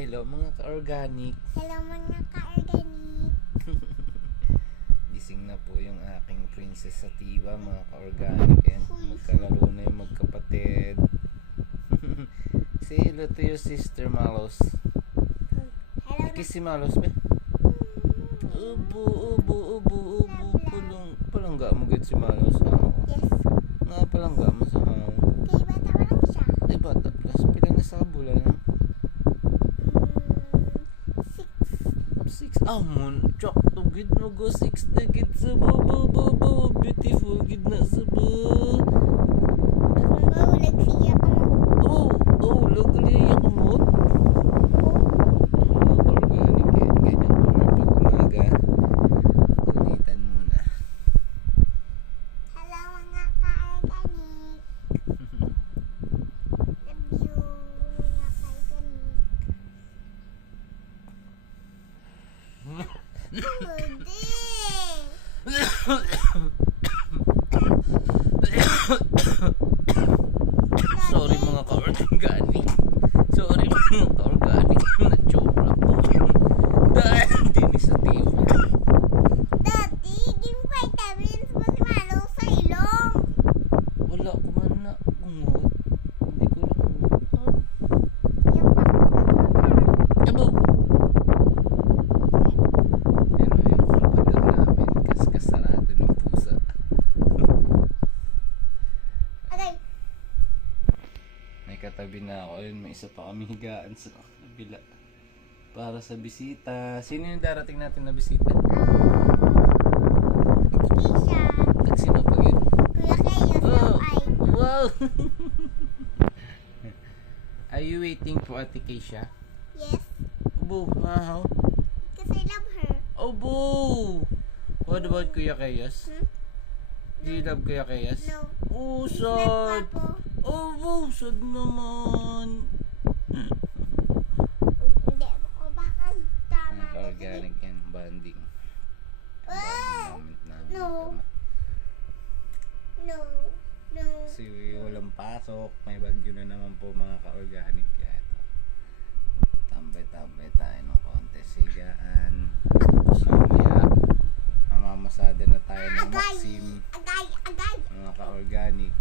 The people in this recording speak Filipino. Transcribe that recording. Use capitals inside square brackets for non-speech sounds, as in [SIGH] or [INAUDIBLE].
Hello mga ka-organic. Hello mga ka-organic. [LAUGHS] Gising na po yung aking princess Sativa mga ka-organic. Yan, magkalaro na yung magkapatid. [LAUGHS] Say hello to your sister Malos. Hello na. Kiss si Malos ba? Ubo, ubo, ubo, ubo. Palong, palangga mo si Malos. Ah, Yes. nga palangga mo sa haw. Kay bata pa lang siya. Ay bata plus, pila na sa kabula na? Six. Amon, chok to gid mo go six. Na gid sa baba baba beautiful gid na sa [LAUGHS] Hindi. Sorry [LAUGHS] mga ka-organic. Sorry mga ka-organic. Na-choke lang po. Dahil din sa tiyo. Daddy, give vitamins mo si Malo sa ilong. Wala ko man na ungot. Hindi ko lang ungot. Ah, Yung Abo! Ano yung pader namin? Kas-kasarado ng pusa. Okay. May katabi na ako. Ayun, may isa pa kami higaan sa kabila. Para sa bisita. Sino yung darating natin na bisita? At sino pa yun? Kuya Kayo Oh, ay. wow! [LAUGHS] Are you waiting for Ate Keisha? Yes. Ubo, mahaw. Because I love her. Ubo! What about Kuya Kayas? Hmm? Do you love Kuya Kayas? No. Oh, Oh, sad naman. Hindi ko baka tama. Organic and bonding. No. No. No. Kasi walang pasok. May bagyo na naman po mga ka-organic. Kaya ito. Tambay-tambay tayo ng konti. Sigaan. So, maya. Mamamasada na tayo ng Maxim. Agay, agay. Mga ka-organic.